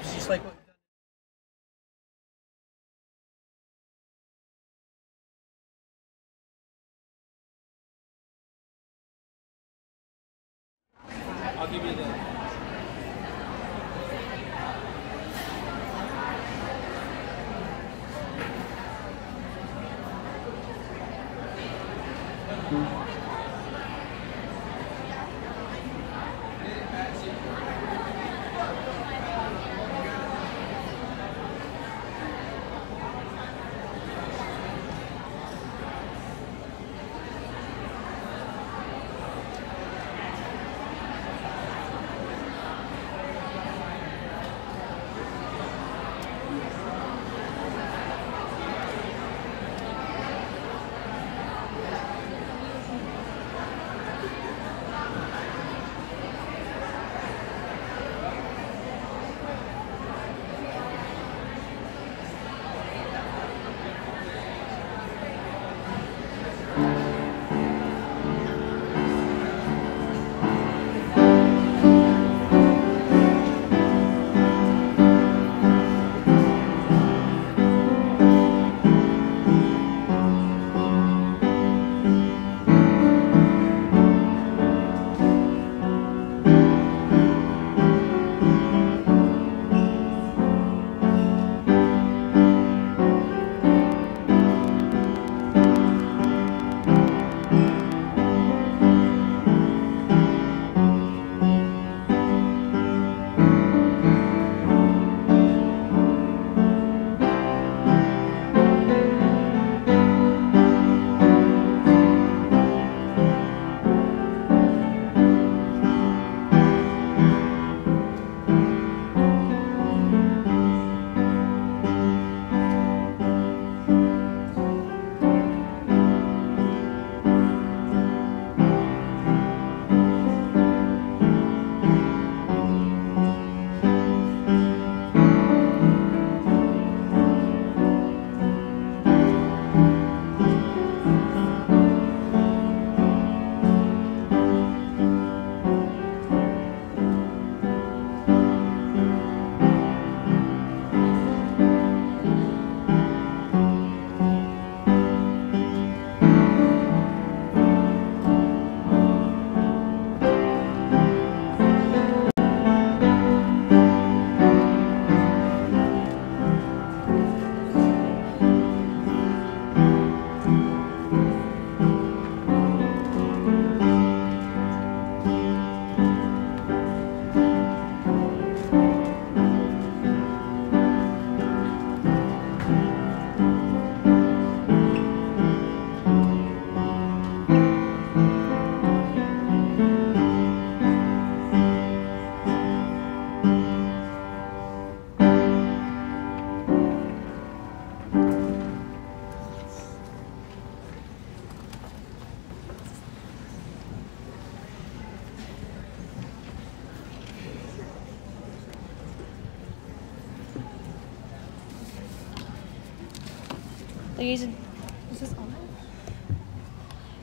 It's just like. I'll give you the.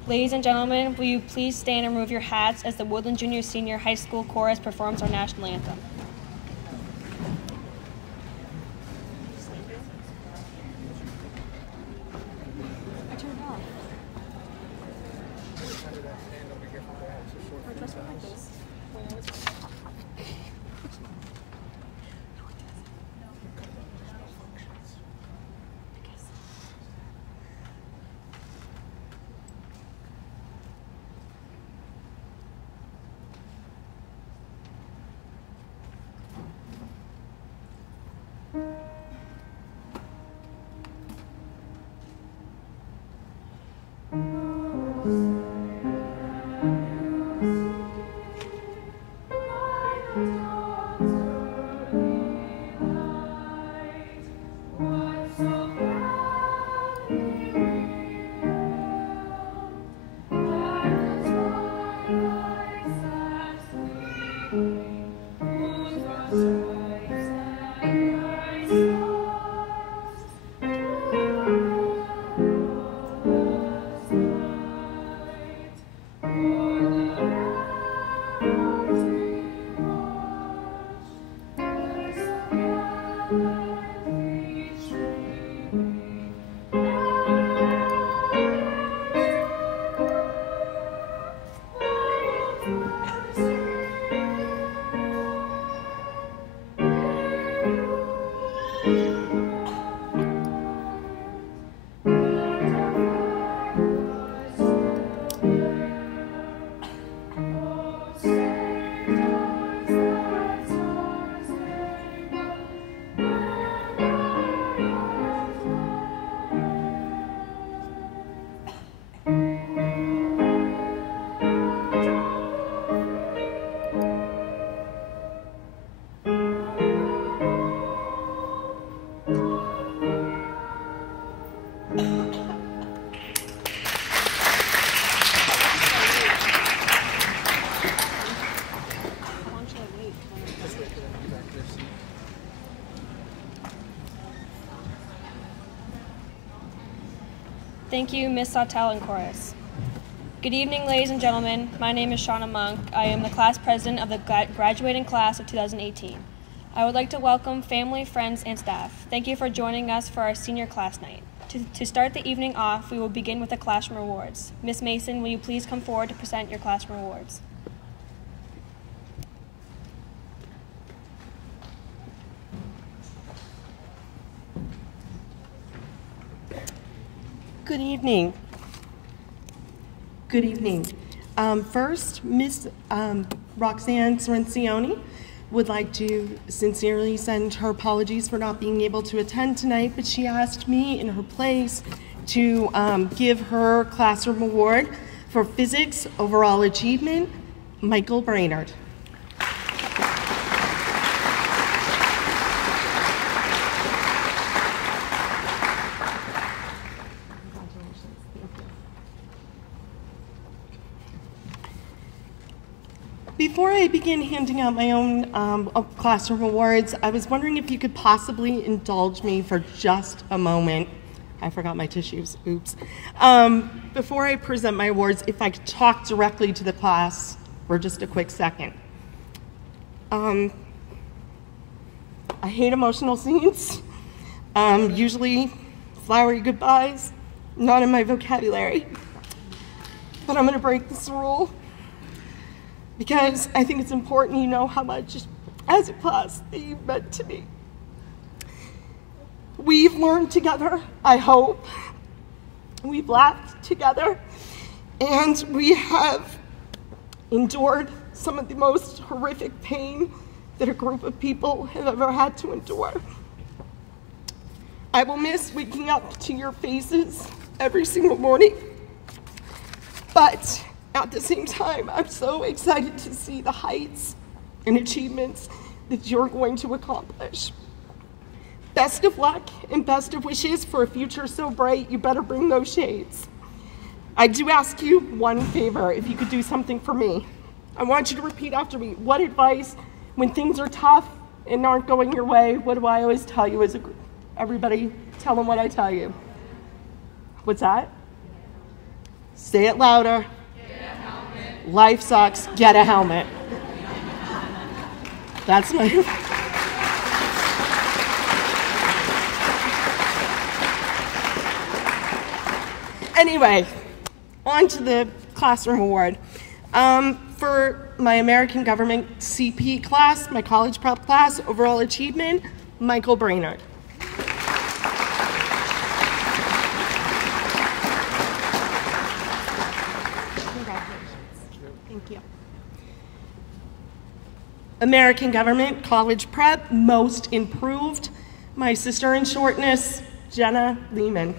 Ladies and gentlemen, will you please stand and remove your hats as the Woodland Junior Senior High School Chorus performs our national anthem. Thank you, Ms. Sawtelle and chorus. Good evening, ladies and gentlemen. My name is Shauna Monk. I am the class president of the graduating class of 2018. I would like to welcome family, friends, and staff. Thank you for joining us for our senior class night. To start the evening off, we will begin with the classroom awards. Ms. Mason, will you please come forward to present your classroom awards? Good evening. Good evening. First, Miss Roxanne Sorencioni would like to sincerely send her apologies for not being able to attend tonight, but she asked me in her place to give her classroom award for physics overall achievement, Michael Brainerd. Before I begin handing out my own classroom awards, I was wondering if you could possibly indulge me for just a moment. I forgot my tissues, oops. Before I present my awards, if I could talk directly to the class for just a quick second. I hate emotional scenes. Usually flowery goodbyes, not in my vocabulary. But I'm gonna break this rule, because I think it's important you know how much, as a class, that you meant to me. We've learned together, I hope. We've laughed together, and we have endured some of the most horrific pain that a group of people have ever had to endure. I will miss waking up to your faces every single morning, but at the same time, I'm so excited to see the heights and achievements that you're going to accomplish. Best of luck and best of wishes for a future so bright, you better bring those shades. I do ask you one favor, if you could do something for me. I want you to repeat after me. What advice, when things are tough and aren't going your way, what do I always tell you as a group? Everybody, tell them what I tell you. What's that? Say it louder. Life sucks, get a helmet. That's my... Anyway, on to the classroom award. For my American Government CP class, my college prep class, overall achievement, Michael Brainerd. American Government College Prep, most improved, my sister in shortness, Jenna Lehman.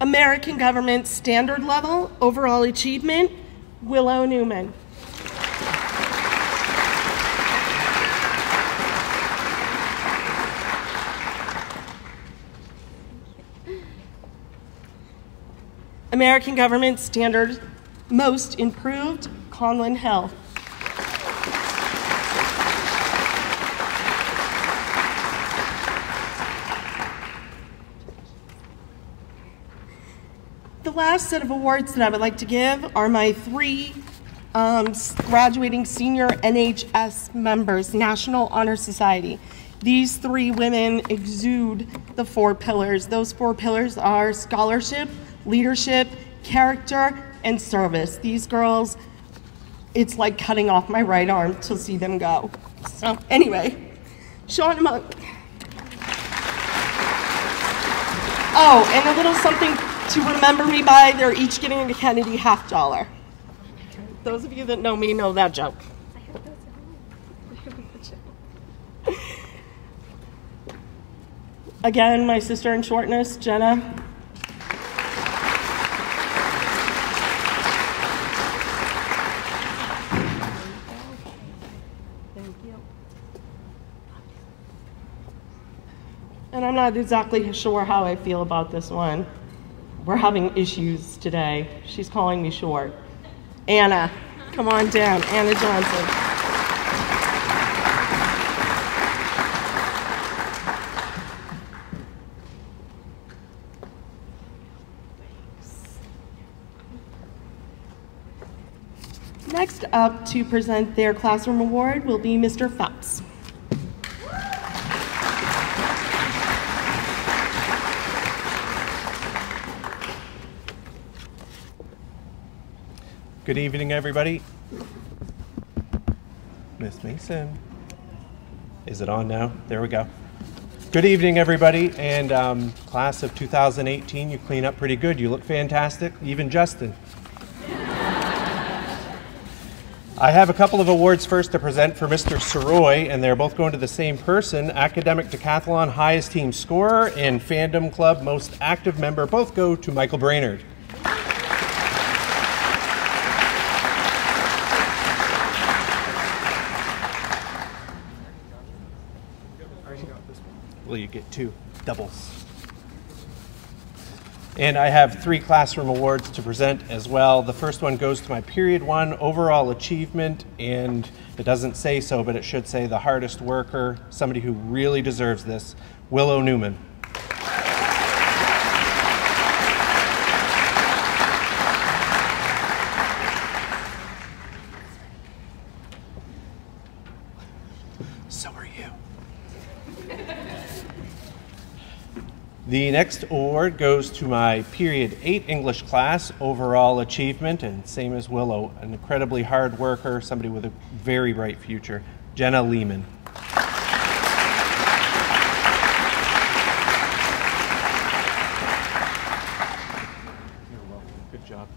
American Government Standard Level, overall achievement, Willow Newman. American Government Standard Most Improved, Conlon Hill. The last set of awards that I would like to give are my three graduating senior NHS members, National Honor Society. These three women exude the 4 pillars. Those 4 pillars are scholarship, leadership, character, and service. These girls, it's like cutting off my right arm to see them go. So anyway, Shauna Monk. Oh, and a little something to remember me by, they're each getting a Kennedy $50. Those of you that know me know that joke. Again, my sister in shortness, Jenna. And I'm not exactly sure how I feel about this one. We're having issues today. She's calling me short. Anna. Come on down, Anna Johnson. Next up to present their classroom award will be Mr. Phelps. Good evening, everybody. Miss Mason. Is it on now? There we go. Good evening, everybody, and class of 2018, you clean up pretty good. You look fantastic, even Justin. I have a couple of awards first to present for Mr. Soroy, and they're both going to the same person. Academic Decathlon Highest Team Scorer and Fandom Club Most Active Member both go to Michael Brainerd. Well, you get two doubles. And I have 3 classroom awards to present as well. The first one goes to my period 1 overall achievement, and it doesn't say so, but it should say the hardest worker, somebody who really deserves this, Willow Newman. So are you. The next award goes to my period 8 English class, overall achievement, and same as Willow, an incredibly hard worker, somebody with a very bright future, Jenna Lehman. You're welcome. Good job.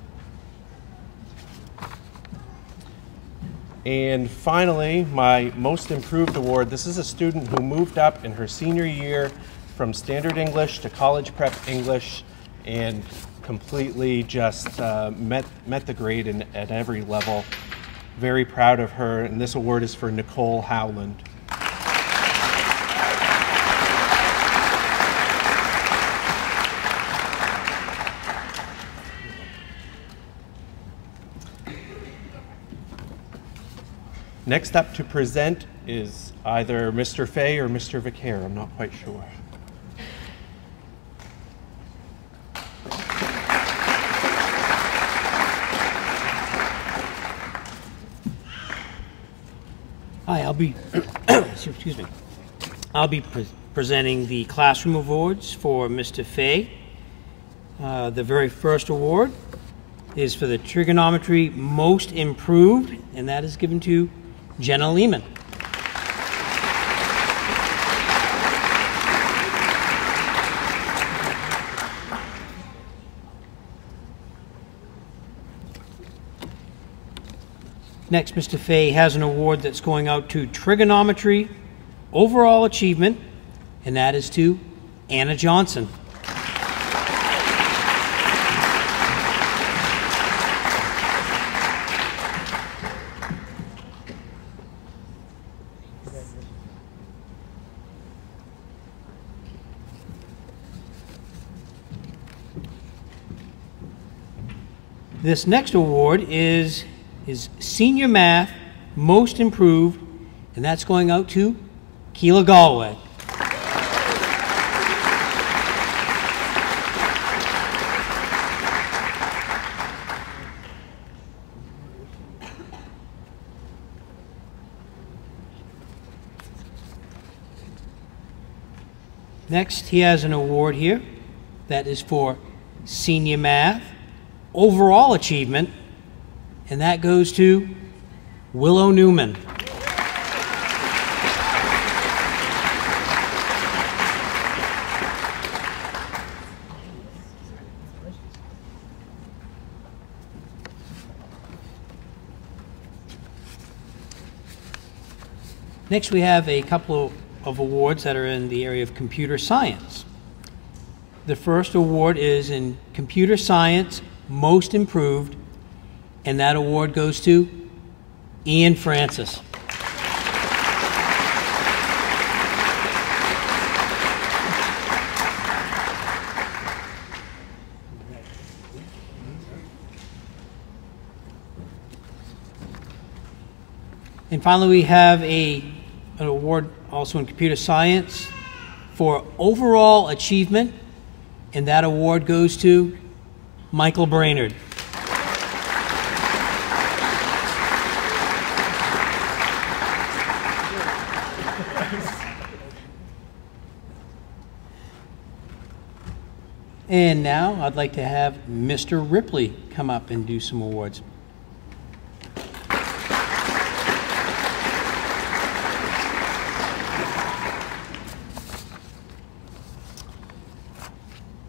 And finally, my most improved award. This is a student who moved up in her senior year from standard English to college prep English and completely just met the grade at every level. Very proud of her, and this award is for Nicole Howland. Next up to present is either Mr. Fay or Mr. Vicaire. I'm not quite sure. Hi, excuse me. I'll be presenting the classroom awards for Mr. Fay. The very first award is for the trigonometry most improved, and that is given to Jenna Lehman. Next, Mr. Fay has an award that's going out to trigonometry overall achievement, and that is to Anna Johnson. This next award is Senior Math Most Improved, and that's going out to Keela Galway. Next, he has an award here that is for Senior Math Overall Achievement, and that goes to Willow Newman. Next, we have a couple of awards that are in the area of computer science. The first award is in computer science most improved, and that award goes to Ian Francis. And finally, we have an award also in computer science for overall achievement, and that award goes to Michael Brainerd. And now I'd like to have Mr. Ripley come up and do some awards.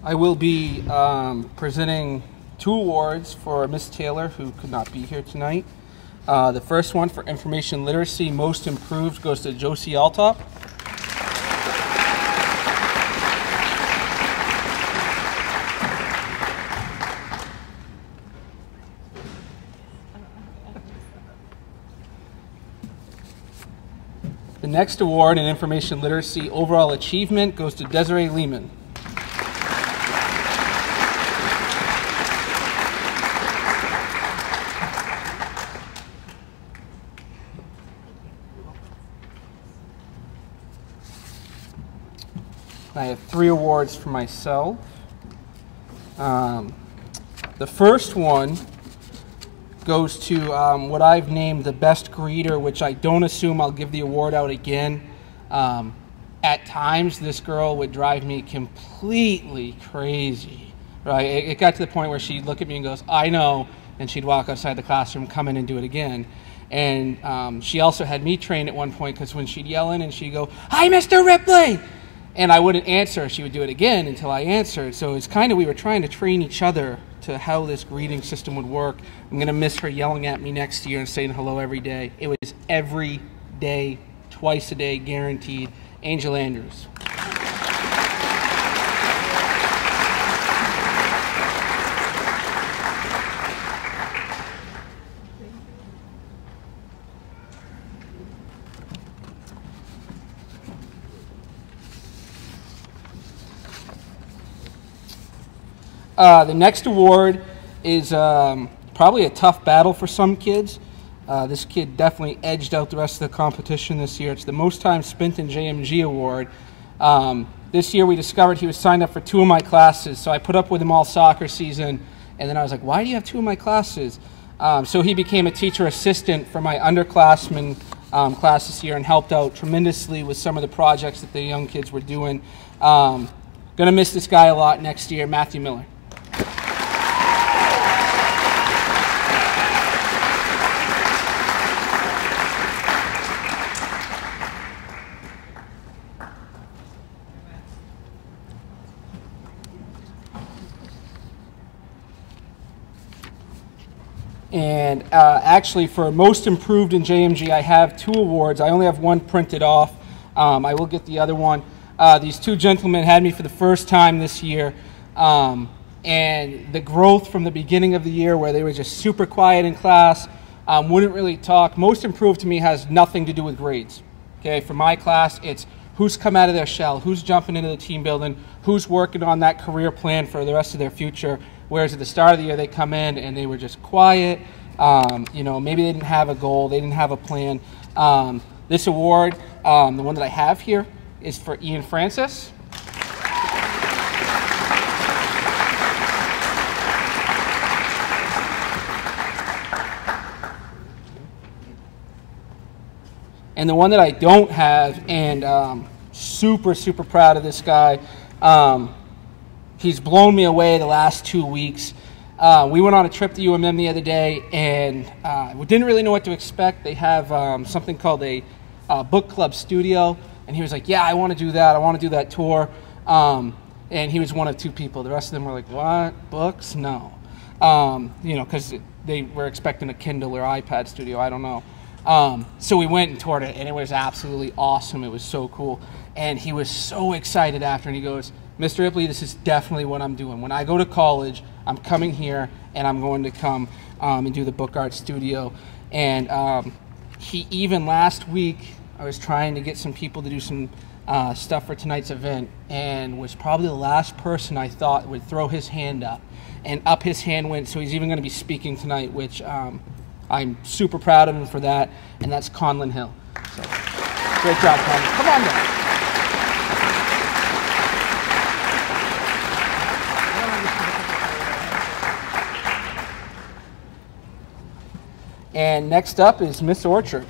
I will be presenting 2 awards for Miss Taylor, who could not be here tonight. The first one for Information Literacy Most Improved goes to Josie Altop. The next award in Information Literacy Overall Achievement goes to Desiree Lehman. I have 3 awards for myself. The first one goes to what I've named the best greeter, which I don't assume I'll give the award out again. At times, this girl would drive me completely crazy. Right? It got to the point where she'd look at me and goes, "I know," and she'd walk outside the classroom, come in and do it again. And she also had me trained at one point, because when she'd yell in and she'd go, "Hi, Mr. Ripley!" and I wouldn't answer, she would do it again until I answered. So it's kind of, we were trying to train each other to how this greeting system would work. I'm going to miss her yelling at me next year and saying hello every day. It was every day, twice a day, guaranteed. Angel Andrews. The next award is probably a tough battle for some kids. This kid definitely edged out the rest of the competition this year. It's the Most Time Spent in JMG Award. This year we discovered he was signed up for 2 of my classes, so I put up with him all soccer season, and then I was like, why do you have 2 of my classes? So he became a teacher assistant for my underclassmen class this year and helped out tremendously with some of the projects that the young kids were doing. Gonna miss this guy a lot next year, Matthew Miller. And actually, for Most Improved in JMG, I have 2 awards. I only have 1 printed off. I will get the other one. These 2 gentlemen had me for the first time this year. And the growth from the beginning of the year, where they were just super quiet in class, wouldn't really talk. Most Improved to me has nothing to do with grades. Okay, for my class, it's who's come out of their shell, who's jumping into the team building, who's working on that career plan for the rest of their future. Whereas at the start of the year, they come in and they were just quiet. You know, maybe they didn't have a goal, they didn't have a plan. This award, the one that I have here, is for Ian Francis. And the one that I don't have, and super, super proud of this guy. He's blown me away the last 2 weeks. We went on a trip to UMM the other day, and we didn't really know what to expect. They have something called a book club studio, and he was like, yeah, I want to do that. I want to do that tour. And he was one of 2 people. The rest of them were like, what? Books? No. You know, because they were expecting a Kindle or iPad studio. I don't know. So we went and toured it, and it was absolutely awesome. It was so cool. And he was so excited after, and he goes, Mr. Ripley, this is definitely what I'm doing. When I go to college, I'm coming here, and I'm going to come and do the book art studio. And he even last week, I was trying to get some people to do some stuff for tonight's event, and was probably the last person I thought would throw his hand up. And up his hand went, so he's even going to be speaking tonight, which I'm super proud of him for that, and that's Conlon Hill. So, great job, Conlon. Come on down. And next up is Miss Orchard.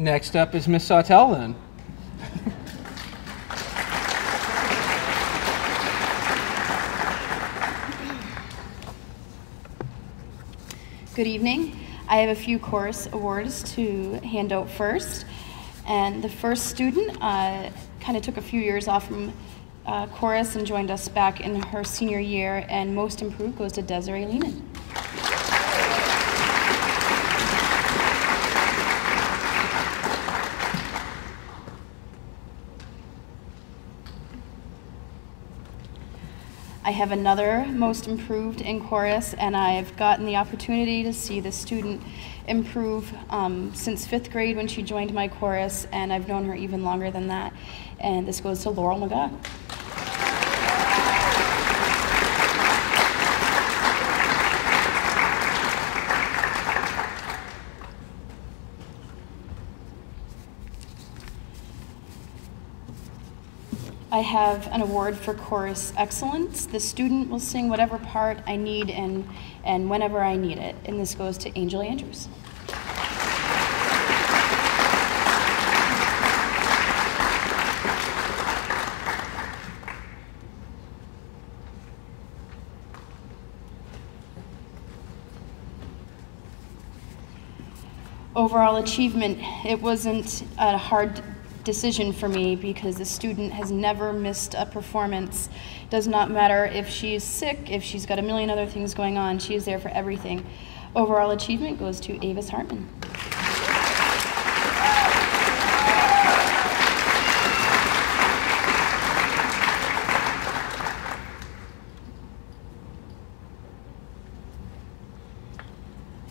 Next up is Miss Sawtell then. Good evening. I have a few chorus awards to hand out first. And the first student kind of took a few years off from chorus and joined us back in her senior year, and most improved goes to Desiree Lehman. I have another most improved in chorus, and I've gotten the opportunity to see the student improve since 5th grade when she joined my chorus, and I've known her even longer than that. And this goes to Laurel McGaugh. I have an award for chorus excellence. The student will sing whatever part I need and whenever I need it. And this goes to Angel Andrews. Overall achievement, it wasn't a hard decision for me because the student has never missed a performance. Does not matter if she's sick, if she's got a million other things going on, she is there for everything. Overall achievement goes to Avis Hartman.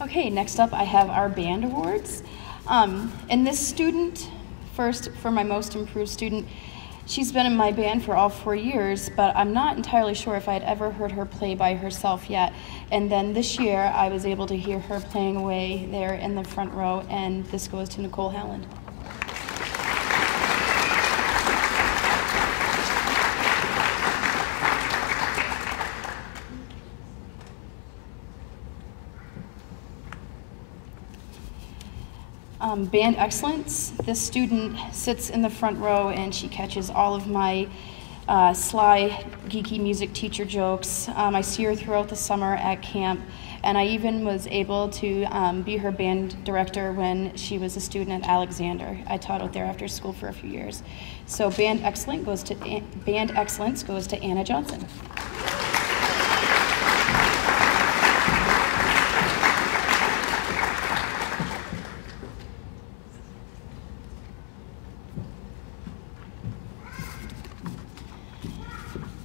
Okay, next up I have our band awards. And this student, first, for my most improved student, she's been in my band for all 4 years, but I'm not entirely sure if I'd ever heard her play by herself yet. And then this year, I was able to hear her playing away there in the front row, and this goes to Nicole Howland. Band excellence, this student sits in the front row and she catches all of my sly, geeky music teacher jokes. I see her throughout the summer at camp, and I even was able to be her band director when she was a student at Alexander. I taught out there after school for a few years. So band excellence goes to Anna Johnson.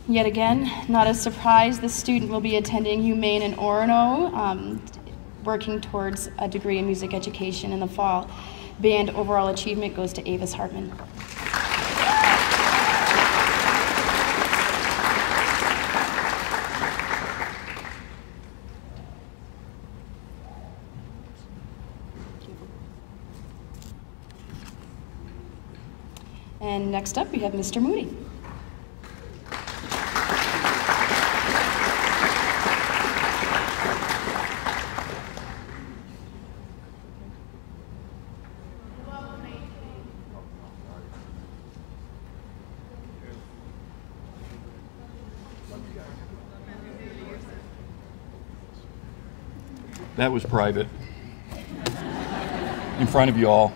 Yet again, not a surprise, this student will be attending Humane in Orono, working towards a degree in music education in the fall. Band overall achievement goes to Avis Hartman. And next up, we have Mr. Moody. That was private. In front of you all.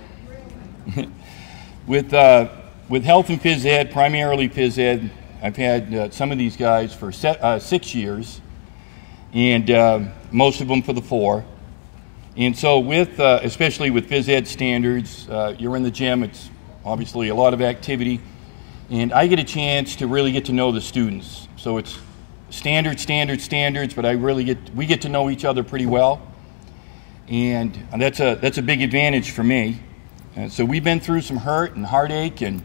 With health and phys ed, primarily phys ed, I've had some of these guys for 6 years, and most of them for the 4. And so with, especially with phys ed standards, you're in the gym, it's obviously a lot of activity, and I get a chance to really get to know the students. So it's standards, but we get to know each other pretty well. and that's a big advantage for me. And so we've been through some hurt and heartache and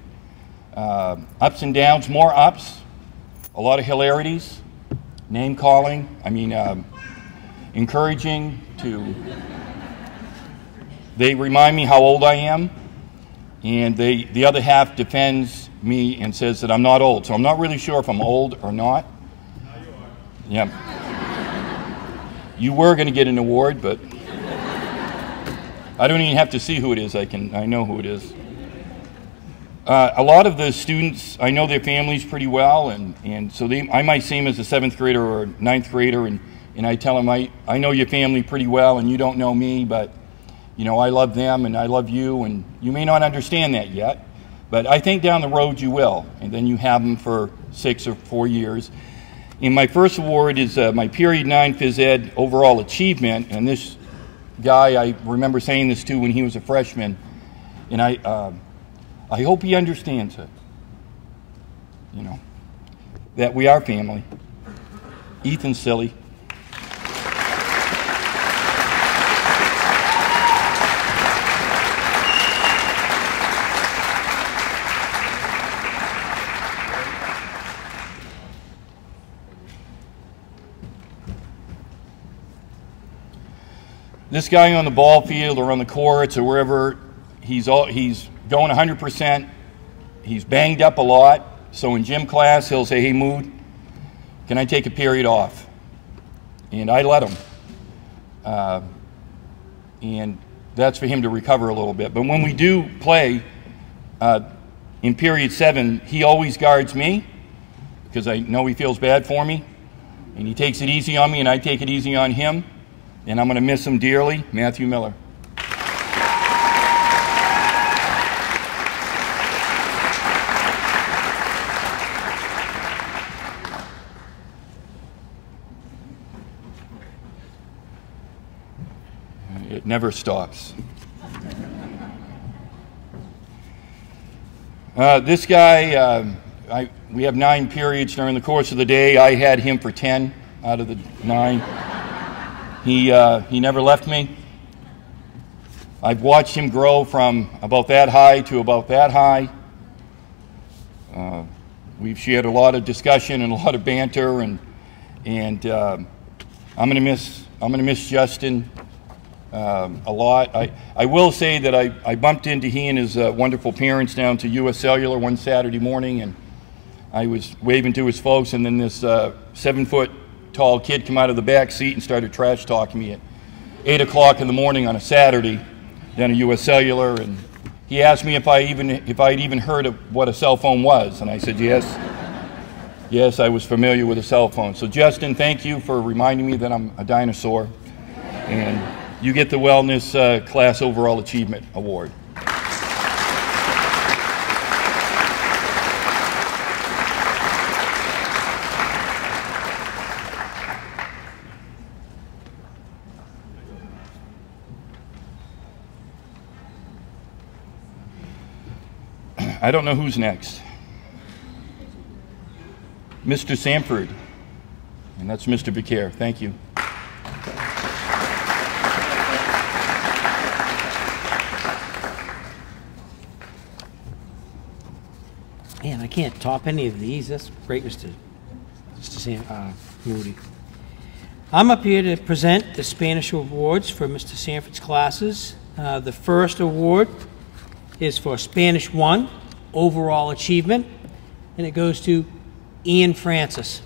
ups and downs, more ups, a lot of hilarities, name calling, encouraging to, they remind me how old I am, and the other half defends me and says that I'm not old. So I'm not really sure if I'm old or not. Now you are. Yeah. You were going to get an award, but I don't even have to see who it is. I know who it is. A lot of the students, I know their families pretty well, and so I might see them as a 7th grader or 9th grader, and I tell them, I know your family pretty well, and you don't know me, but you know, I love them and I love you, and you may not understand that yet, but I think down the road you will, and then you have them for 6 or 4 years. And my first award is my Period 9 Phys Ed Overall Achievement, and this guy, I remember saying this to when he was a freshman, and I hope he understands it, you know, that we are family. Ethan's silly. This guy on the ball field or on the courts or wherever, he's going 100%. He's banged up a lot. So in gym class, he'll say, "Hey, Mood, can I take a period off?" And I let him. And that's for him to recover a little bit. But when we do play in period 7, he always guards me because I know he feels bad for me. And he takes it easy on me, and I take it easy on him. And I'm going to miss him dearly. Matthew Miller. It never stops. This guy, we have 9 periods during the course of the day. I had him for 10 out of the 9. He never left me. I've watched him grow from about that high to about that high. We've shared a lot of discussion and a lot of banter, and I'm gonna miss Justin a lot. I will say that I bumped into he and his wonderful parents down to U.S. Cellular one Saturday morning, and I was waving to his folks, and then this 7-foot tall kid come out of the back seat and started trash talking me at 8 o'clock in the morning on a Saturday down at U.S. Cellular, and he asked me if I'd even heard of what a cell phone was, and I said yes, I was familiar with a cell phone. So Justin, thank you for reminding me that I'm a dinosaur, and you get the Wellness Class Overall Achievement Award. I don't know who's next. Mr. Sanford, and that's Mr. Becaire. Thank you. Man, I can't top any of these. That's great, Mr. Moody. I'm up here to present the Spanish awards for Mr. Sanford's classes. The first award is for Spanish 1, Overall Achievement, and it goes to Ian Francis.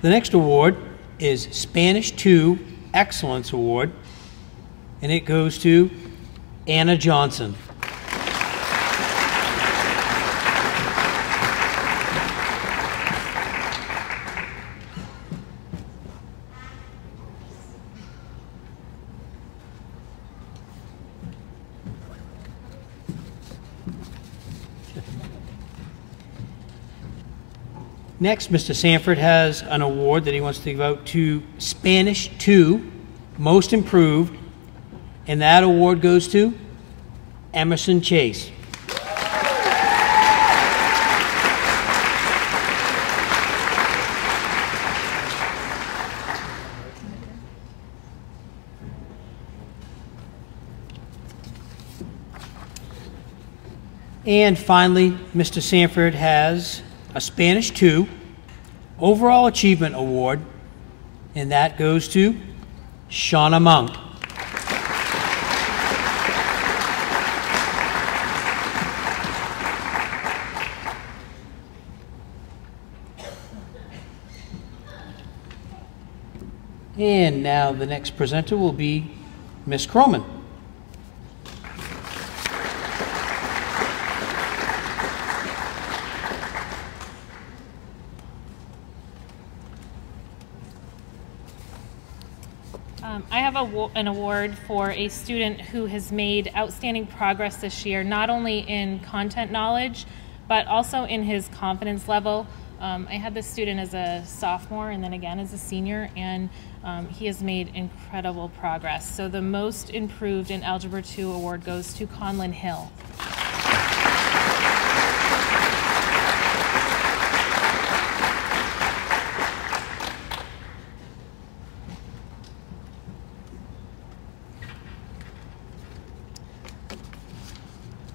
The next award is Spanish 2 Excellence Award, and it goes to Anna Johnson. Next, Mr. Sanford has an award that he wants to give out to Spanish 2 Most Improved And that award goes to Emerson Chase. And finally, Mr. Sanford has a Spanish 2 Overall Achievement Award, and that goes to Shauna Monk. And now the next presenter will be Miss Croman. I have an award for a student who has made outstanding progress this year, not only in content knowledge, but also in his confidence level. I had this student as a sophomore and then again as a senior, and he has made incredible progress. So the most improved in Algebra 2 award goes to Conlon Hill.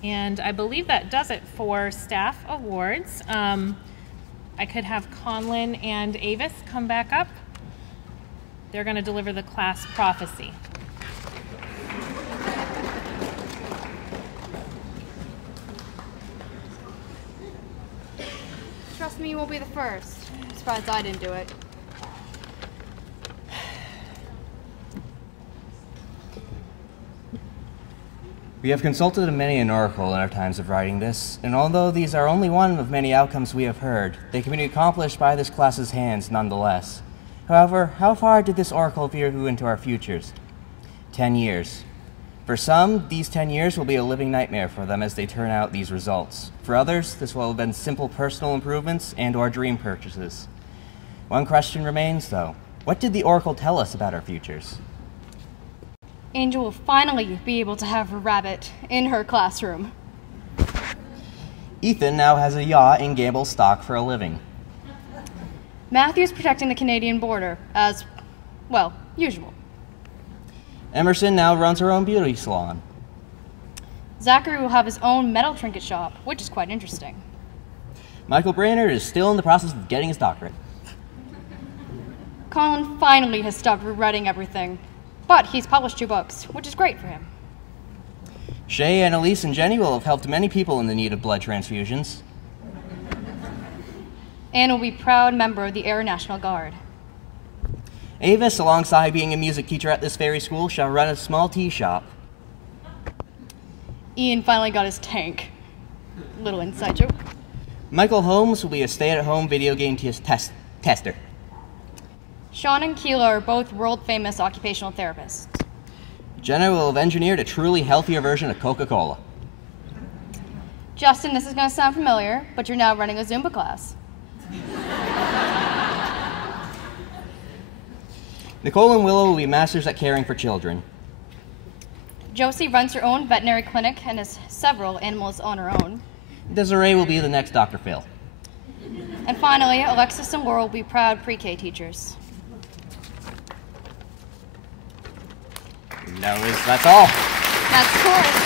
And I believe that does it for staff awards. I could have Conlon and Avis come back up. They're going to deliver the class prophecy. Trust me, you won't be the first. I'm surprised I didn't do it. We have consulted many an oracle in our times of writing this, and although these are only one of many outcomes we have heard, they can be accomplished by this class's hands nonetheless. However, how far did this oracle view into our futures? 10 years. For some, these 10 years will be a living nightmare for them as they turn out these results. For others, this will have been simple personal improvements and/or dream purchases. One question remains, though. What did the oracle tell us about our futures? Angel will finally be able to have her rabbit in her classroom. Ethan now has a yacht and gambles stock for a living. Matthew's protecting the Canadian border, as, well, usual. Emerson now runs her own beauty salon. Zachary will have his own metal trinket shop, which is quite interesting. Michael Brainerd is still in the process of getting his doctorate. Colin finally has stopped rewriting everything, but he's published 2 books, which is great for him. Shay, Annalise, and Jenny will have helped many people in the need of blood transfusions. Anne will be a proud member of the Air National Guard. Avis, alongside being a music teacher at this very school, shall run a small tea shop. Ian finally got his tank. Little inside joke. Michael Holmes will be a stay-at-home video game tester. Sean and Keela are both world-famous occupational therapists. Jenna will have engineered a truly healthier version of Coca-Cola. Justin, this is going to sound familiar, but you're now running a Zumba class. Nicole and Willow will be masters at caring for children. Josie runs her own veterinary clinic and has several animals on her own. Desiree will be the next Dr. Phil. And finally, Alexis and Laura will be proud pre-K teachers. That's all. That's cool.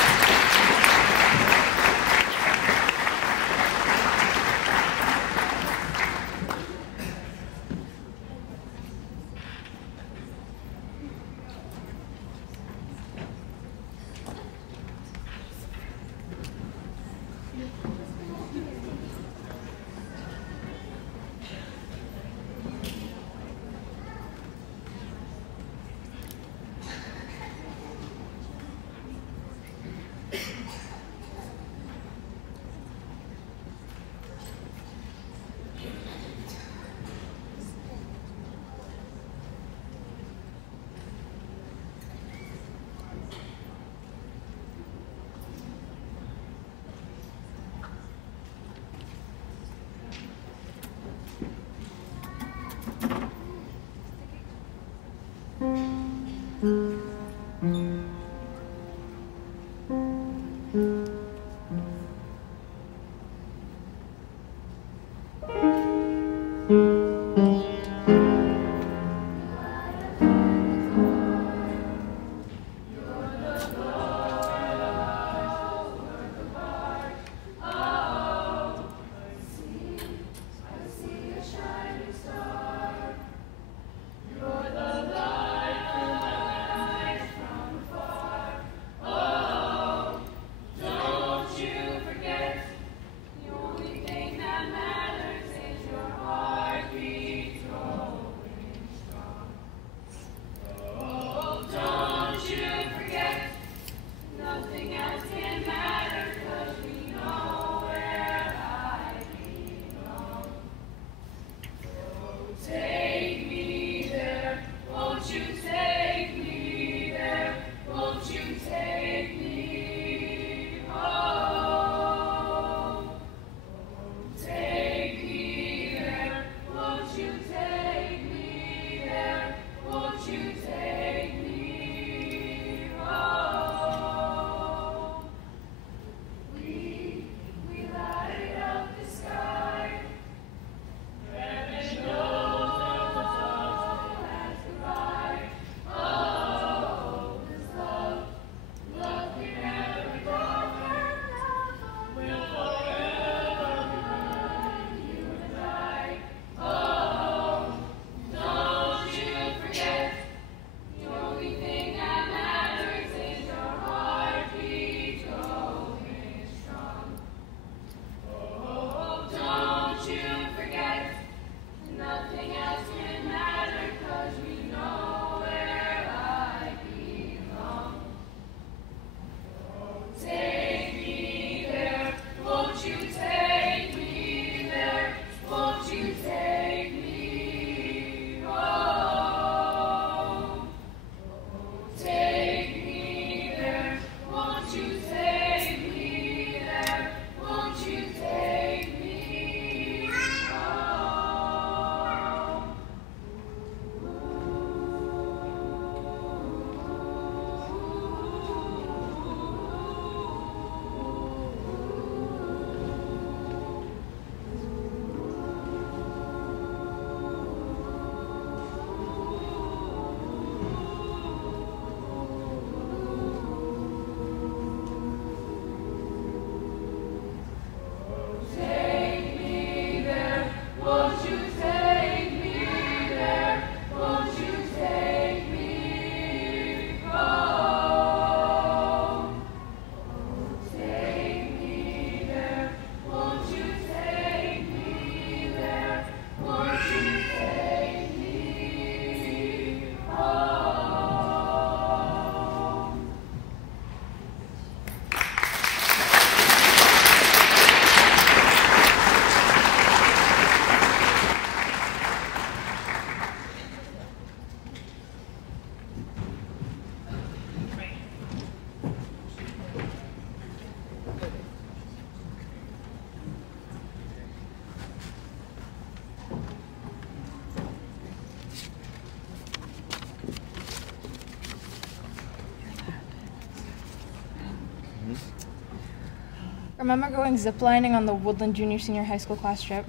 Remember going ziplining on the Woodland Junior Senior High School class trip?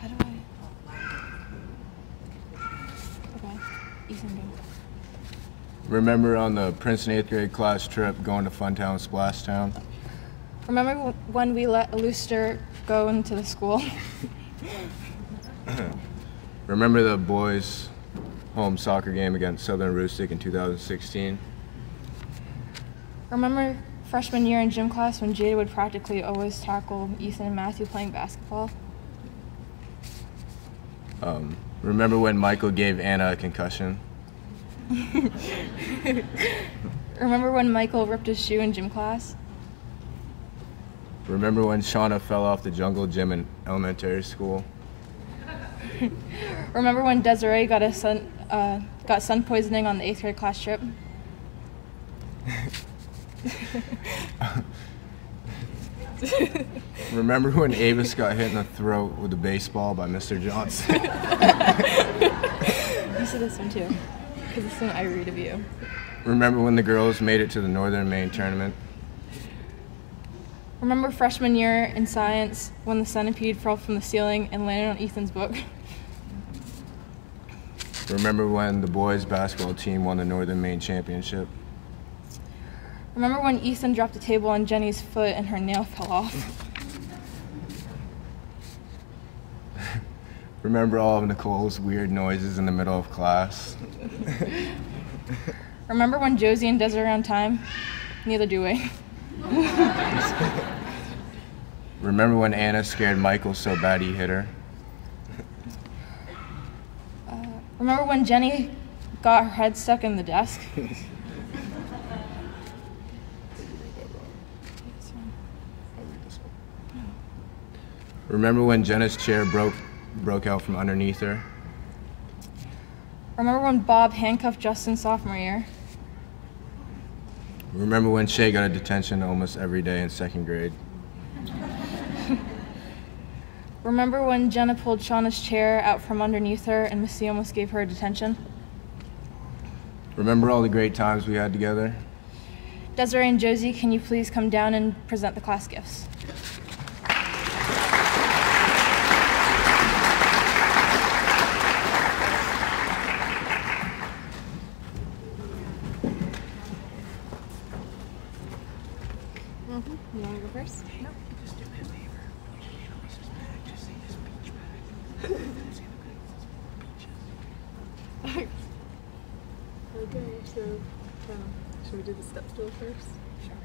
How do I? Okay, Ethan, go. Remember on the Princeton 8th grade class trip going to Funtown Splashtown? Remember when we let a Looster go into the school? Remember the boys' home soccer game against Southern Rustic in 2016? Remember freshman year in gym class when Jada would practically always tackle Ethan and Matthew playing basketball? Remember when Michael gave Anna a concussion? Remember when Michael ripped his shoe in gym class? Remember when Shauna fell off the jungle gym in elementary school? Remember when Desiree got sun poisoning on the 8th grade class trip? Remember when Avis got hit in the throat with a baseball by Mr. Johnson? You said this one too, because it's one I read of you. Remember when the girls made it to the Northern Maine tournament? Remember freshman year in science when the centipede fell from the ceiling and landed on Ethan's book? Remember when the boys' basketball team won the Northern Maine championship? Remember when Ethan dropped a table on Jenny's foot and her nail fell off? Remember all of Nicole's weird noises in the middle of class? Remember when Josie and Des are on time? Neither do we. Remember when Anna scared Michael so bad he hit her? Remember when Jenny got her head stuck in the desk? Remember when Jenna's chair broke out from underneath her? Remember when Bob handcuffed Justin sophomore year? Remember when Shay got a detention almost every day in 2nd grade? Remember when Jenna pulled Shauna's chair out from underneath her and Missy almost gave her a detention? Remember all the great times we had together? Desiree and Josie, can you please come down and present the class gifts? You want to go first? No. Okay, so should we do the step stool first? Sure.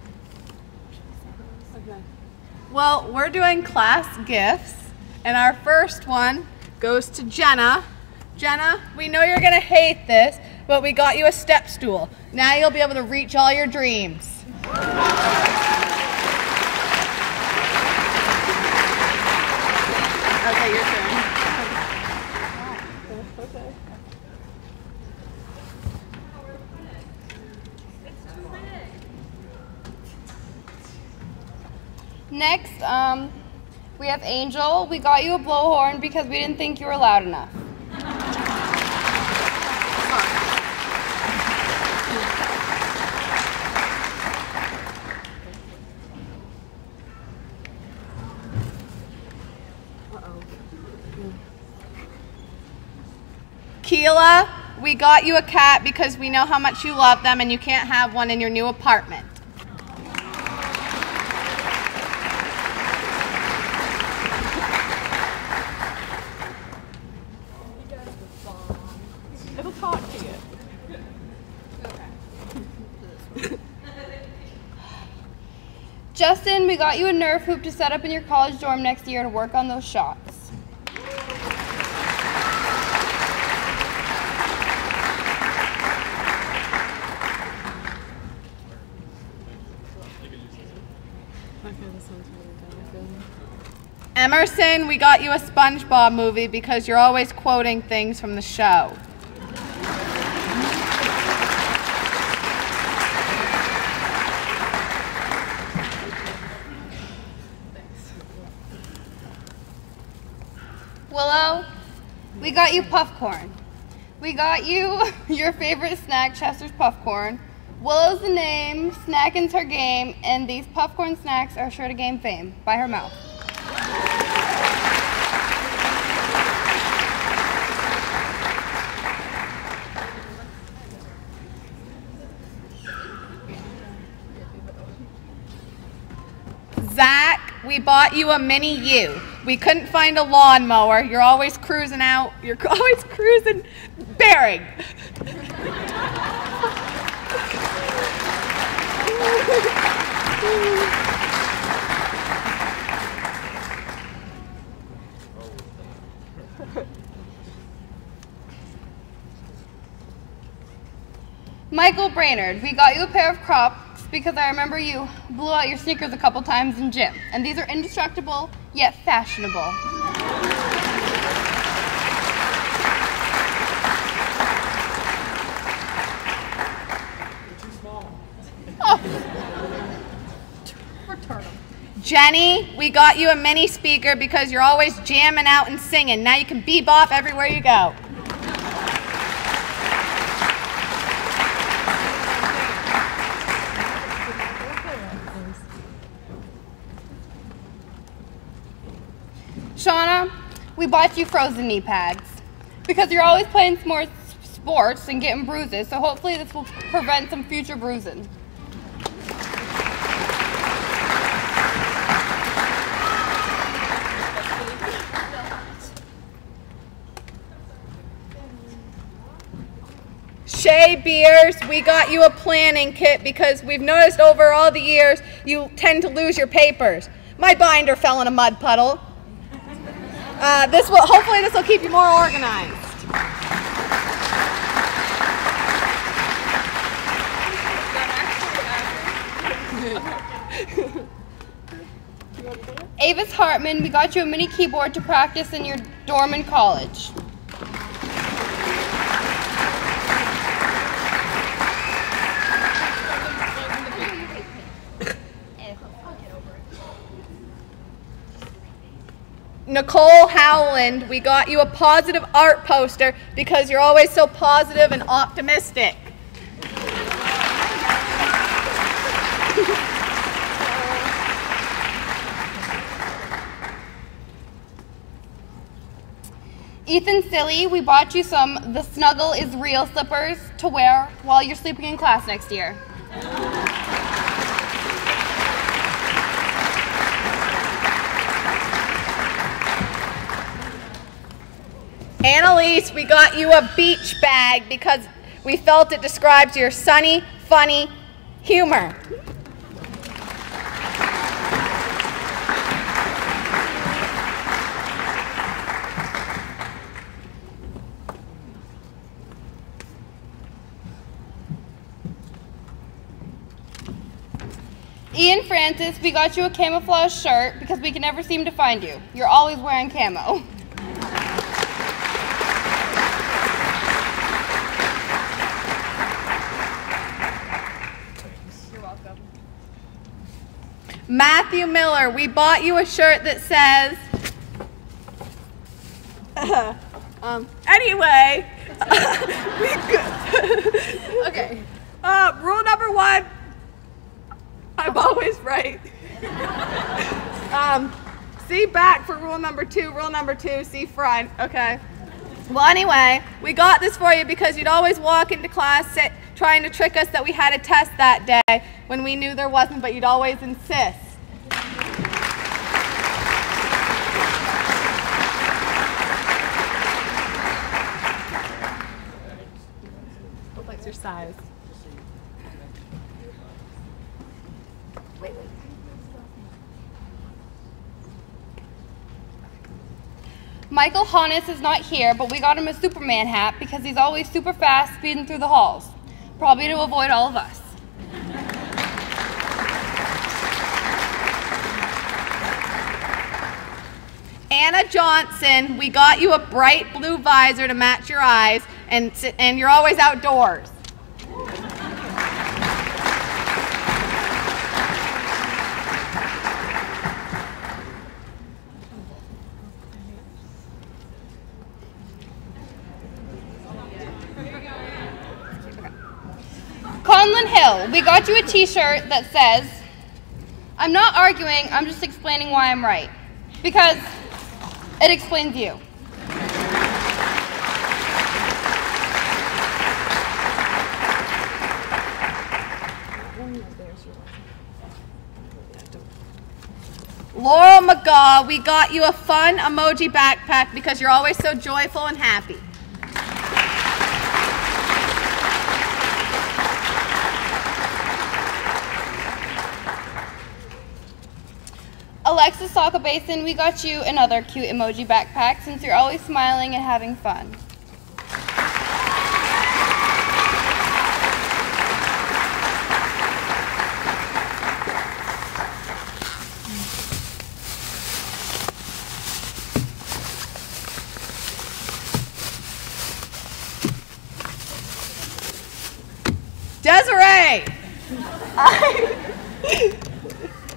Okay. Well, we're doing class gifts, and our first one goes to Jenna. Jenna, we know you're gonna hate this, but we got you a step stool. Now you'll be able to reach all your dreams. Okay, your turn. Okay. Next, we have Angel. We got you a blowhorn because we didn't think you were loud enough. Keela, we got you a cat because we know how much you love them and you can't have one in your new apartment. It'll talk to you. Justin, we got you a Nerf hoop to set up in your college dorm next year to work on those shots. Emerson, we got you a SpongeBob movie because you're always quoting things from the show. Willow, we got you popcorn. We got you your favorite snack, Chester's Puffcorn. Willow's the name, Snackin's her game, and these popcorn snacks are sure to gain fame by her mouth. Zach, we bought you a mini U. We couldn't find a lawnmower. You're always cruising out. You're always cruising Bering. Michael Brainerd, we got you a pair of Crocs because I remember you blew out your sneakers a couple times in gym. And these are indestructible, yet fashionable. Jenny, we got you a mini speaker because you're always jamming out and singing. Now you can bebop everywhere you go. Shauna, we bought you frozen knee pads because you're always playing more sports and getting bruises, so hopefully this will prevent some future bruising. Shay Beers, we got you a planning kit because we've noticed over all the years you tend to lose your papers. My binder fell in a mud puddle. Hopefully this will keep you more organized. Avis Hartman, we got you a mini keyboard to practice in your dorm in college. Nicole Howland, we got you a positive art poster because you're always so positive and optimistic. Ethan Silly, we bought you some The Snuggle is Real slippers to wear while you're sleeping in class next year. Annalise, we got you a beach bag because we felt it describes your sunny, funny humor. Ian Francis, we got you a camouflage shirt because we can never seem to find you. You're always wearing camo. Matthew Miller, we bought you a shirt that says, anyway, okay, rule number 1, I'm always right. See back for rule number 2. Rule number 2, see front, okay. Well, anyway, we got this for you because you'd always walk into class trying to trick us that we had a test that day when we knew there wasn't, but you'd always insist. What's your size? Michael Honus is not here, but we got him a Superman hat because he's always super fast speeding through the halls, probably to avoid all of us. Anna Johnson, we got you a bright blue visor to match your eyes, and you're always outdoors. Hill, we got you a t-shirt that says, "I'm not arguing, I'm just explaining why I'm right." Because it explains you. Laurel McGaw, we got you a fun emoji backpack because you're always so joyful and happy. Alexis Soccer Basin, we got you another cute emoji backpack since you're always smiling and having fun. Desiree!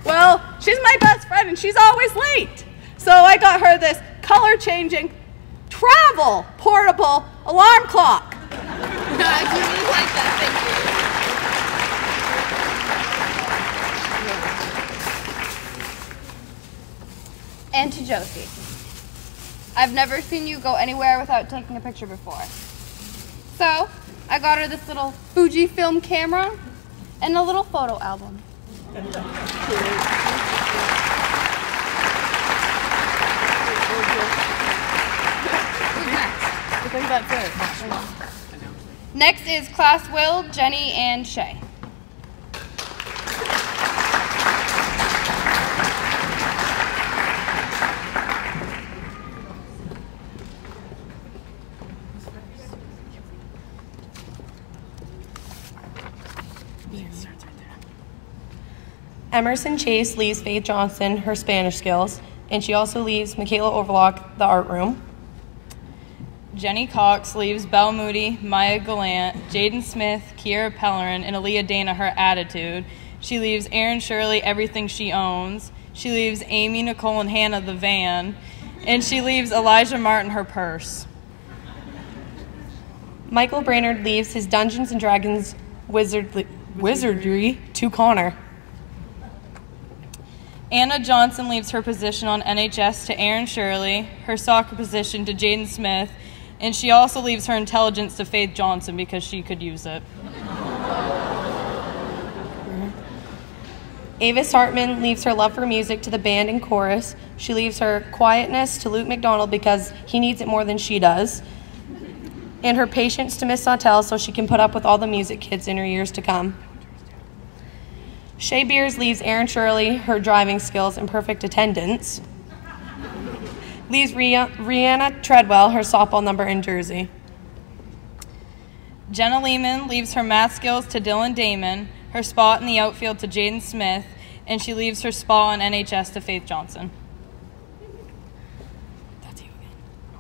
Well, she's my best friend and she's always late. So I got her this color-changing, travel, portable alarm clock. I really like that, thank you. And to Josie. I've never seen you go anywhere without taking a picture before. So, I got her this little Fujifilm camera and a little photo album. I think that's it. Next is Class Will, Jenny, and Shay. Emerson Chase leaves Faith Johnson her Spanish skills, and she also leaves Michaela Overlock the art room. Jenny Cox leaves Belle Moody, Maya Gallant, Jaden Smith, Kiera Pellerin, and Aaliyah Dana her attitude. She leaves Erin Shirley everything she owns. She leaves Amy, Nicole, and Hannah the van. And she leaves Elijah Martin her purse. Michael Brainerd leaves his Dungeons & Dragons wizardry to Connor. Anna Johnson leaves her position on NHS to Erin Shirley, her soccer position to Jaden Smith, and she also leaves her intelligence to Faith Johnson because she could use it. Avis Hartman leaves her love for music to the band and chorus. She leaves her quietness to Luke McDonald because he needs it more than she does. And her patience to Miss Sawtell so she can put up with all the music kids in her years to come. Shay Beers leaves Erin Shirley her driving skills and perfect attendance. Leaves Rihanna Treadwell her softball number and jersey. Jenna Lehman leaves her math skills to Dylan Damon, her spot in the outfield to Jaden Smith, and she leaves her spot on NHS to Faith Johnson. That's you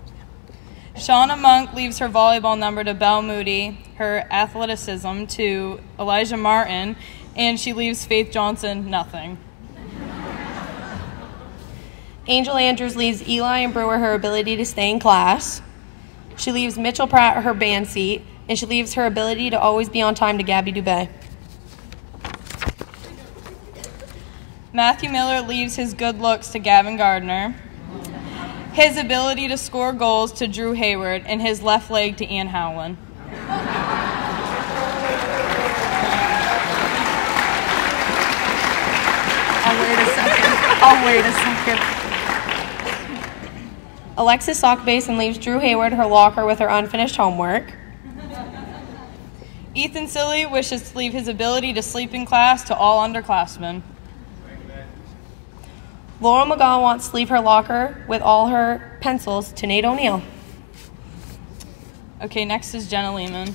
again. Shauna Monk leaves her volleyball number to Belle Moody, her athleticism to Elijah Martin, and she leaves Faith Johnson nothing. Angel Andrews leaves Eli and Brewer her ability to stay in class. She leaves Mitchell Pratt her band seat, and she leaves her ability to always be on time to Gabby Dubé. Matthew Miller leaves his good looks to Gavin Gardner, his ability to score goals to Drew Hayward, and his left leg to Ian Howland. I'll wait a second. Alexis Sockbasin leaves Drew Hayward her locker with her unfinished homework. Ethan Silly wishes to leave his ability to sleep in class to all underclassmen. Laura McGaw wants to leave her locker with all her pencils to Nate O'Neill. Okay, next is Jenna Lehman.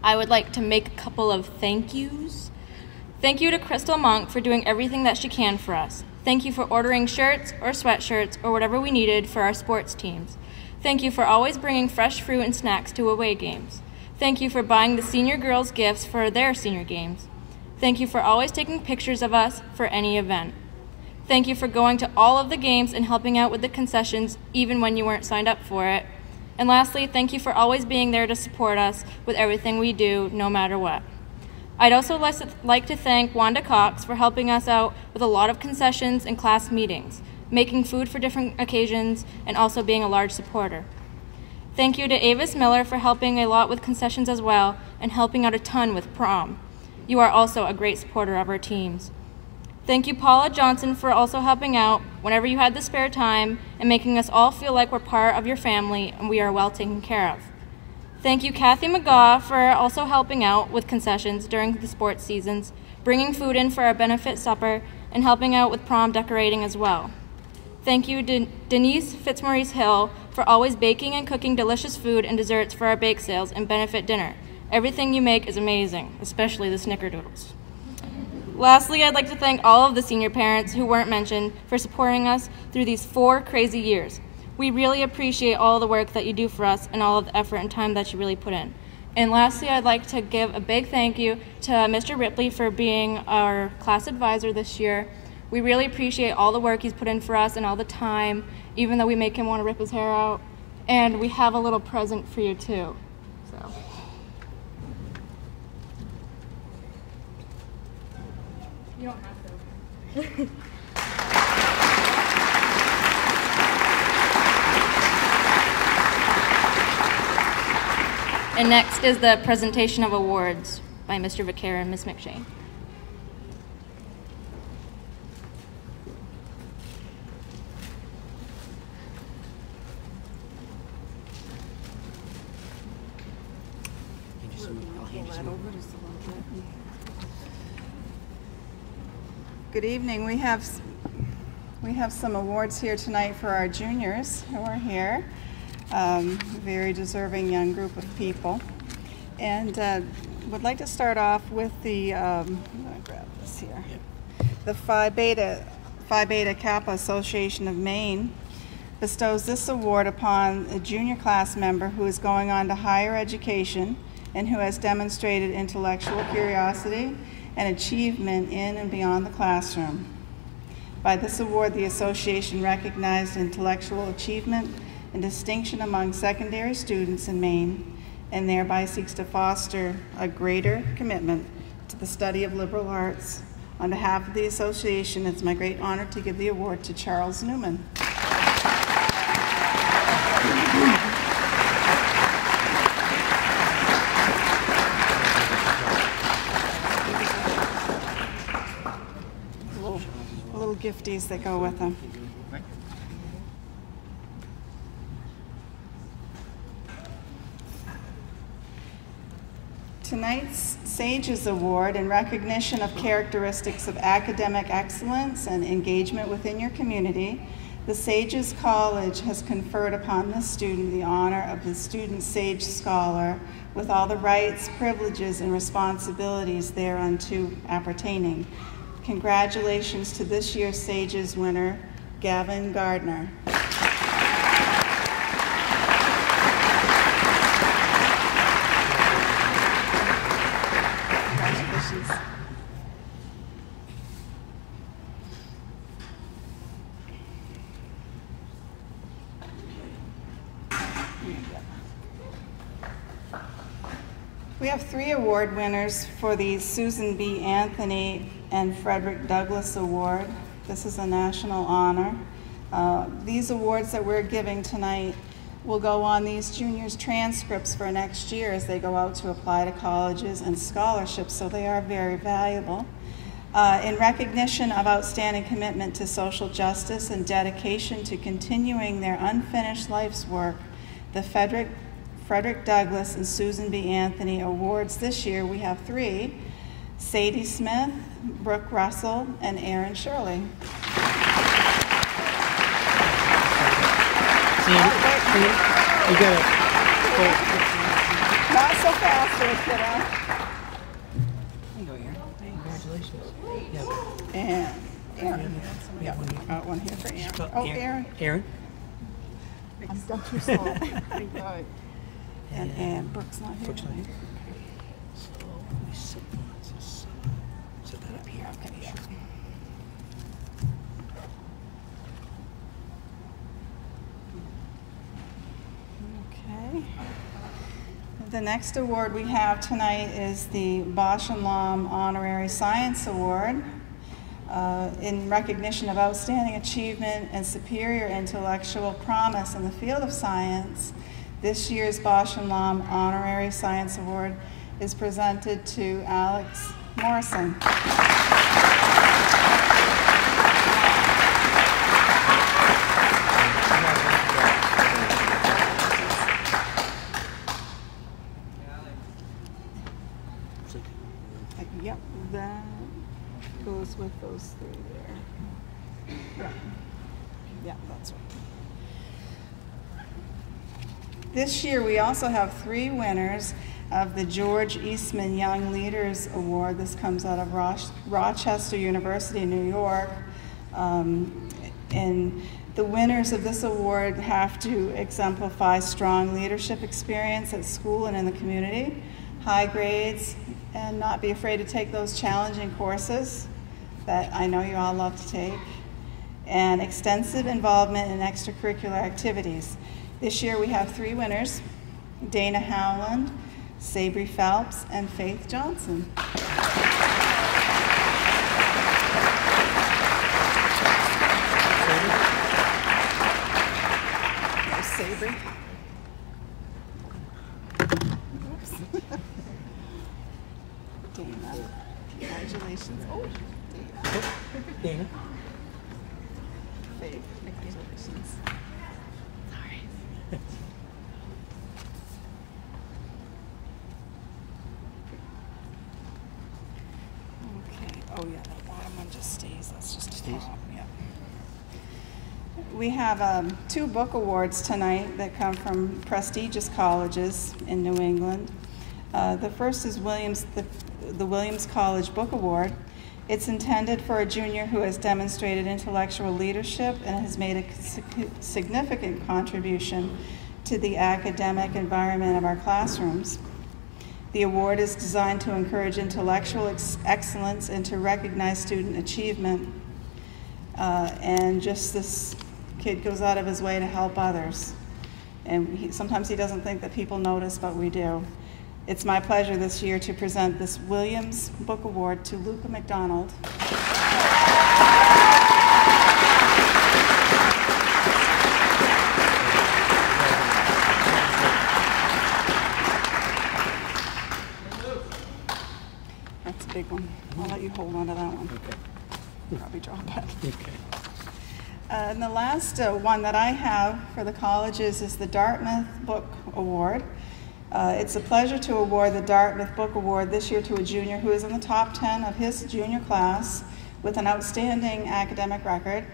I would like to make a couple of thank yous. Thank you to Crystal Monk for doing everything that she can for us. Thank you for ordering shirts or sweatshirts or whatever we needed for our sports teams. Thank you for always bringing fresh fruit and snacks to away games. Thank you for buying the senior girls gifts for their senior games. Thank you for always taking pictures of us for any event. Thank you for going to all of the games and helping out with the concessions even when you weren't signed up for it. And lastly, thank you for always being there to support us with everything we do, no matter what. I'd also like to thank Wanda Cox for helping us out with a lot of concessions and class meetings, making food for different occasions, and also being a large supporter. Thank you to Avis Miller for helping a lot with concessions as well and helping out a ton with prom. You are also a great supporter of our teams. Thank you, Paula Johnson, for also helping out whenever you had the spare time and making us all feel like we're part of your family and we are well taken care of. Thank you, Kathy McGaw, for also helping out with concessions during the sports seasons, bringing food in for our benefit supper, and helping out with prom decorating as well. Thank you, Denise Fitzmaurice Hill, for always baking and cooking delicious food and desserts for our bake sales and benefit dinner. Everything you make is amazing, especially the snickerdoodles. Lastly, I'd like to thank all of the senior parents who weren't mentioned for supporting us through these 4 crazy years. We really appreciate all the work that you do for us and all of the effort and time that you really put in. And lastly, I'd like to give a big thank you to Mr. Ripley for being our class advisor this year. We really appreciate all the work he's put in for us and all the time, even though we make him want to rip his hair out. And we have a little present for you too. So. You don't have to. And next is the presentation of awards by Mr. Vicara and Ms. McShane. Good evening. We have some awards here tonight for our juniors who are here. Very deserving young group of people. And would like to start off with the, I'm going to grab this here. The Phi Beta Kappa Association of Maine bestows this award upon a junior class member who is going on to higher education and who has demonstrated intellectual curiosity and achievement in and beyond the classroom. By this award, the association recognized intellectual achievement and distinction among secondary students in Maine, and thereby seeks to foster a greater commitment to the study of liberal arts. On behalf of the association, it's my great honor to give the award to Charles Newman. Little gifties that go with them. Tonight's SAGES Award, in recognition of characteristics of academic excellence and engagement within your community, the SAGES College has conferred upon this student the honor of the Student SAGE Scholar with all the rights, privileges, and responsibilities thereunto appertaining. Congratulations to this year's SAGES winner, Gavin Gardner. Congratulations. We have 3 award winners for the Susan B. Anthony and Frederick Douglass Award. This is a national honor. These awards that we're giving tonight will go on these juniors' transcripts for next year as they go out to apply to colleges and scholarships, so they are very valuable. In recognition of outstanding commitment to social justice and dedication to continuing their unfinished life's work, the Frederick Douglass and Susan B. Anthony Awards this year, we have 3, Sadie Smith, Brooke Russell, and Aaron Shirley. You got it. Not so fast there, kiddo. There you go, Aaron. Congratulations. Yeah. And Aaron. Yeah, one here for Aaron. Oh, Aaron. Aaron. I'm too slow. And Brooke's not here. Brooke's not here. So we set that up here. Okay, yeah. Okay. The next award we have tonight is the Bosch and Lom Honorary Science Award in recognition of outstanding achievement and superior intellectual promise in the field of science. This year's Bosch and Lom Honorary Science Award is presented to Alex Morrison. Yep, that goes with those three there. Yeah, that's right. This year we also have 3 winners of the George Eastman Young Leaders Award. This comes out of Rochester University, New York. And the winners of this award have to exemplify strong leadership experience at school and in the community, high grades, and not be afraid to take those challenging courses that I know you all love to take, and extensive involvement in extracurricular activities. This year we have 3 winners: Dana Howland, Sabri Phelps, and Faith Johnson. There's Sabri. Oops. Dana, congratulations. Oh, Dana. Dana. Faith, congratulations. Sorry. Okay. Oh yeah, that bottom one just stays. That's just stays. Yeah. We have 2 book awards tonight that come from prestigious colleges in New England. The first is the Williams College Book Award. It's intended for a junior who has demonstrated intellectual leadership and has made a significant contribution to the academic environment of our classrooms. The award is designed to encourage intellectual excellence and to recognize student achievement. And just this kid goes out of his way to help others. And sometimes he doesn't think that people notice, but we do. It's my pleasure this year to present this Williams Book Award to Luca McDonald. That's a big one. I'll let you hold on to that one. Okay. Probably drop it. Okay. And the last one that I have for the colleges is the Dartmouth Book Award. It's a pleasure to award the Dartmouth Book Award this year to a junior who is in the top 10 of his junior class with an outstanding academic record.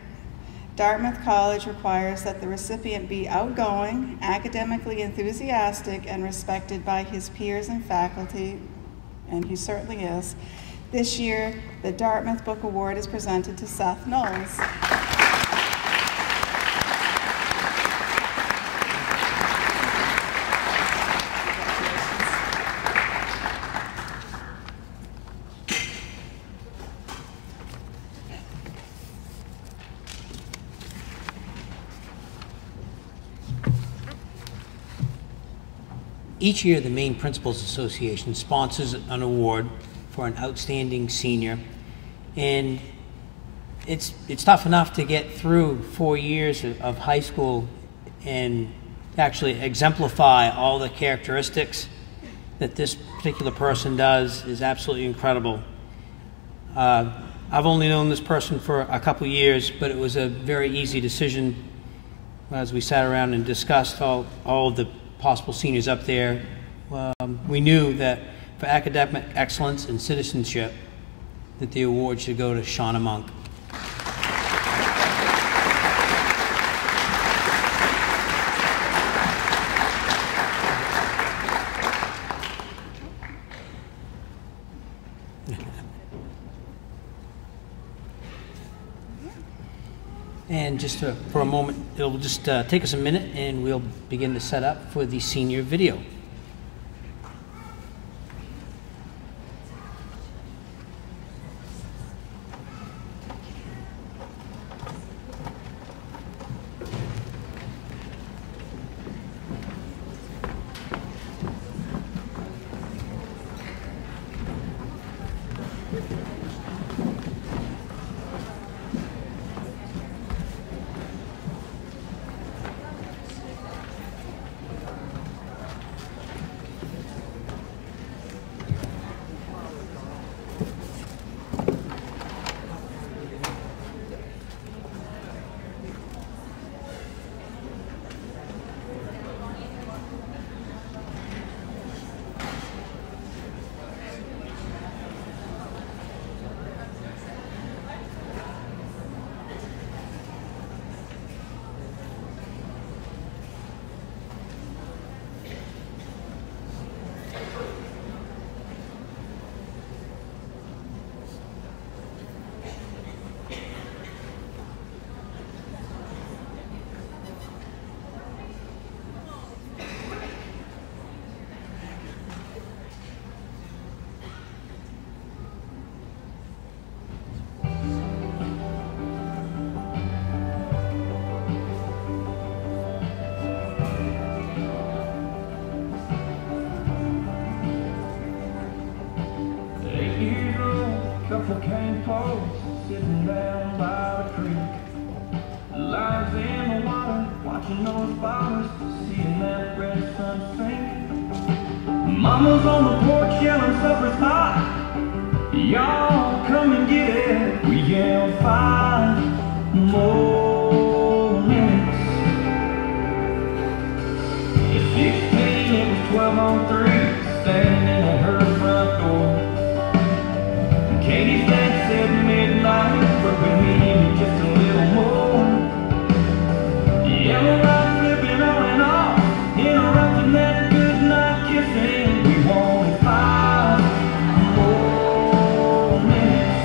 Dartmouth College requires that the recipient be outgoing, academically enthusiastic, and respected by his peers and faculty, and he certainly is. This year, the Dartmouth Book Award is presented to Seth Knowles. Each year, the Maine Principals Association sponsors an award for an outstanding senior, and it's tough enough to get through 4 years of high school and actually exemplify all the characteristics that this particular person does is absolutely incredible. I've only known this person for a couple years, but it was a very easy decision as we sat around and discussed all of the possible seniors up there. We knew that for academic excellence and citizenship, that the award should go to Shauna Monk. And just for a moment, it'll just take us a minute and we'll begin to set up for the senior video. Mama's on the porch yelling supper's hot. Y'all come and get it. We yell 5 more minutes. At 16, it was 12 on 3, standing at her front door. Katie's dad said midnight, but we needed just a little more. Yellow light flipping on and off, interrupting that good night kissing. We wanted 5 more minutes.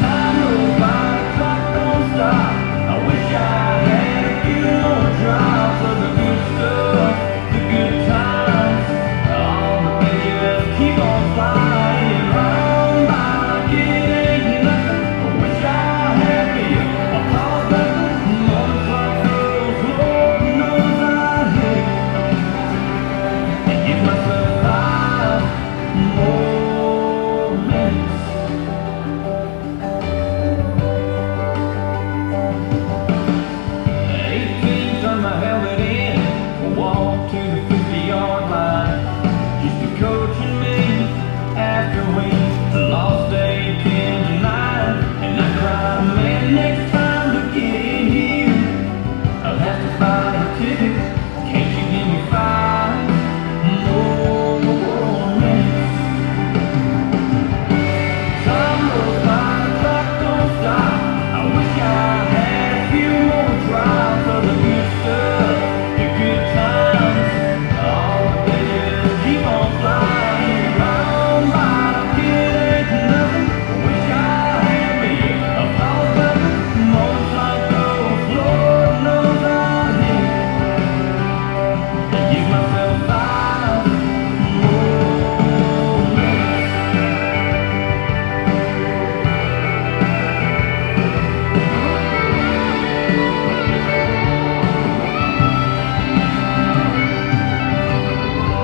Time goes by, the clock don't stop. I wish I had a few more drops of the good stuff, the good times. All the pictures keep on flying round by like it ain't nothing. I wish I had me a pause button, moments like those, Lord knows I hate. And give myself 5 more minutes. 18, turned my helmet in, walked to the 50-yard line. Used to coaching me after we lost 8-10 to 9, and I cried, man, next time to get in here, I'll have to buy a ticket. Can't you give me 5 more minutes? Time goes by, the clock don't stop. I wish I had a few more drops of the good stuff, the good times. All the days keep on flying round by like it ain't nothing. I wish I had me a pause button, moments like those, Lord knows I hate. And give myself 5 more minutes.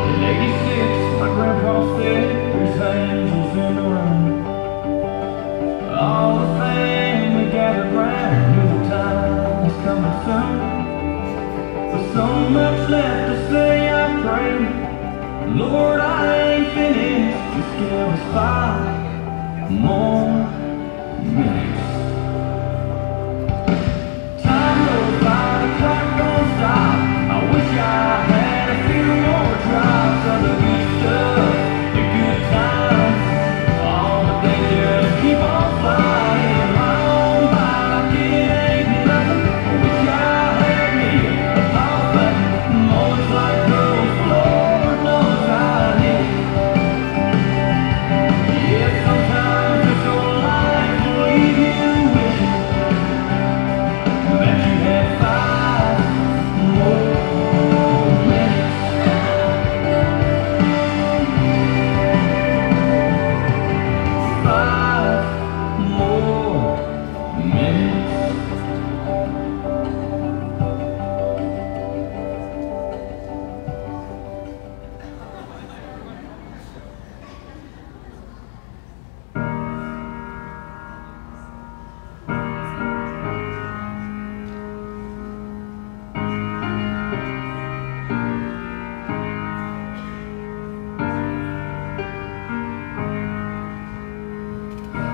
In 86, my grandpa said there's angels in the room. All the family gathered round, knew the time was coming soon. With so much left to say, I pray, Lord, I ain't finished. Just give us 5 more minutes. Time goes by, the clock don't stop. I wish I had a few more drops of the good stuff, the good times. All the days just keep on flying round by like it ain't nothing. I wish I had me a pause button, moments like those, Lord knows I need. Yeah, sometimes this old life will leave you wishing that you had 5 more minutes. 5 more minutes.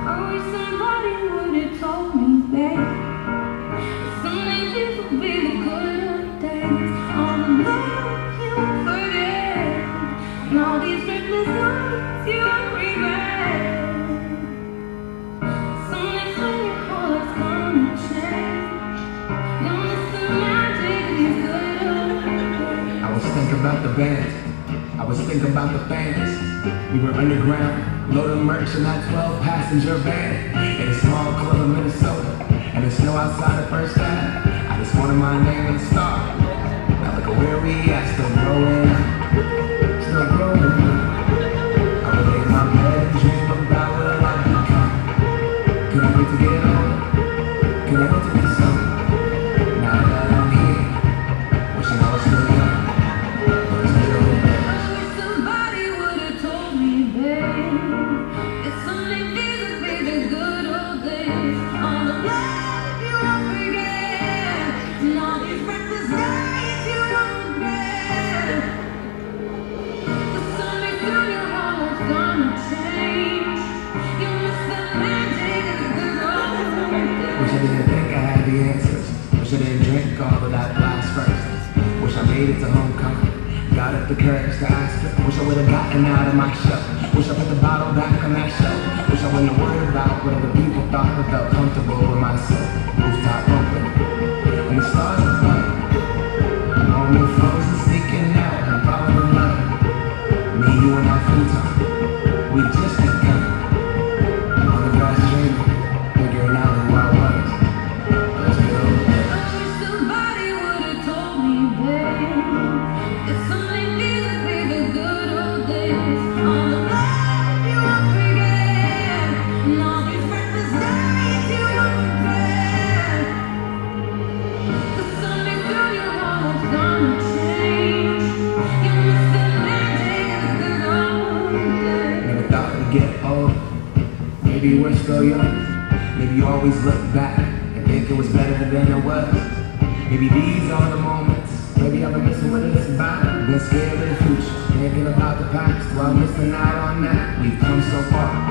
I wish somebody would have told me that some days will be the good old days. All the love you won't forget, and all these reckless nights you won't regret. Some days when your heart's gonna change, you'll miss the magic of these good old days. I was thinking about the band. I was thinking about the fans. We were underground, loading merch in that 12-passenger van in a small club in Minnesota, and the snow outside at first time. I just wanted my name and star. Now look at where we at, still growing, still growing. I would lay in my bed and dream about what life become. Couldn't wait to get older, couldn't wait to be sober. Now that I'm here, wishing I was still young. Those good old days. I wish somebody would have told me then that someday these would be the good old days. All the love you won't forget, Wish I didn't think I had the answers. Wish I didn't drink all of that blast first. Wish I made it to homecoming. Got up the courage to ask her. Wish I would've gotten out of my shell. Wish I put the bottle back on that shelf. Wish I wouldn't have worried about what other people thought, but felt comfortable with myself. Rooftop open, and the stars are bright. Moment frozen, sneaking out and falling in love. Me, you, and that futon. We just begun. On the grass dreaming, figuring out who I was. Let's go. Somebody would have told me, babe, that something feels like the good old days. All the love you won't forget, and all these breakfast nights you won't regret. 'Cause someday through your heart it's gonna change. You miss the magic of the good old days. Never thought we'd get old. Maybe we're still young. Maybe you always look back and think it was better than it was. Maybe these are the moments. Maybe I've been missing what it's about. Been scared of the future, thinking about the past while missing out on that. We've come so far.